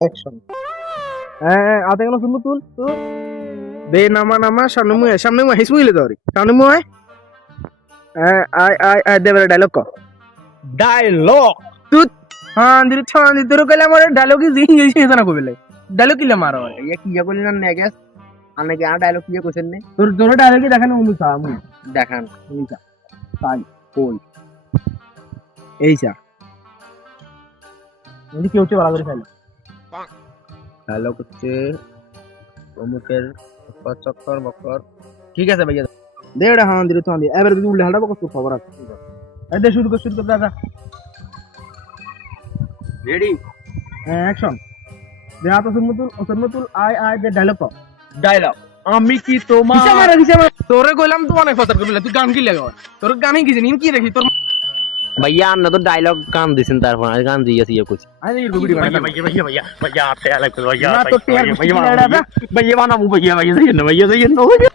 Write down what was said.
Action. হ্যাঁ আতে কেন শুনবো তুল তুল দে নামা সামনে মুয়ে হেসু গিলে তোর সামনে মুয়ে হ্যাঁ আয় আয় আয় দেবে ডায়লগ ক ডায়লগ তুই হ্যাঁ দিদি ছান দিদি তোর কইলে আমার ডায়লগ কি জিং গেছি না কইলে ডায়লগ কিলে মারো ইয়া কি ইয়া কইলেন না গেস আনে কি আর ডায়লগ কি কইছেন নে তোর তোর ডায়লগ কি দেখানো অনুসা আমি দেখান অনুসা তাই কই এইসা যদি কেউ চেয়ে ভালো করে ফেলে ডায়লগ হচ্ছে অমুকের চক্কর বক্কর ঠিক আছে ভাইয়া দে ওটা হ্যাঁ দিদি ছান দিদি এবারে যদি উল্লে হাঁটাবো কত খবর আছে এই দে শুরু কর দাদা রেডি হ্যাঁ অ্যাকশন দে আতো শুনবো তুল আয় আয় দে ডায়লগ ক ডায়লগ আমি কি তোমার কিসে মারা তোরে কইলাম তো অনেক কথা কইলা তুই গান কি লাগা তোর গানই কি জানি কি দেখি তোর ভাইয়া আপনি তো ডায়লগ গান দিছেন তারপর আমি গান দিয়েছি ইয়ে কইছি আরে এই ভিডিও বানা भैया आपसे अलग भैया ना तो टेयर भैया भैया भैया भैया सही है ना भैया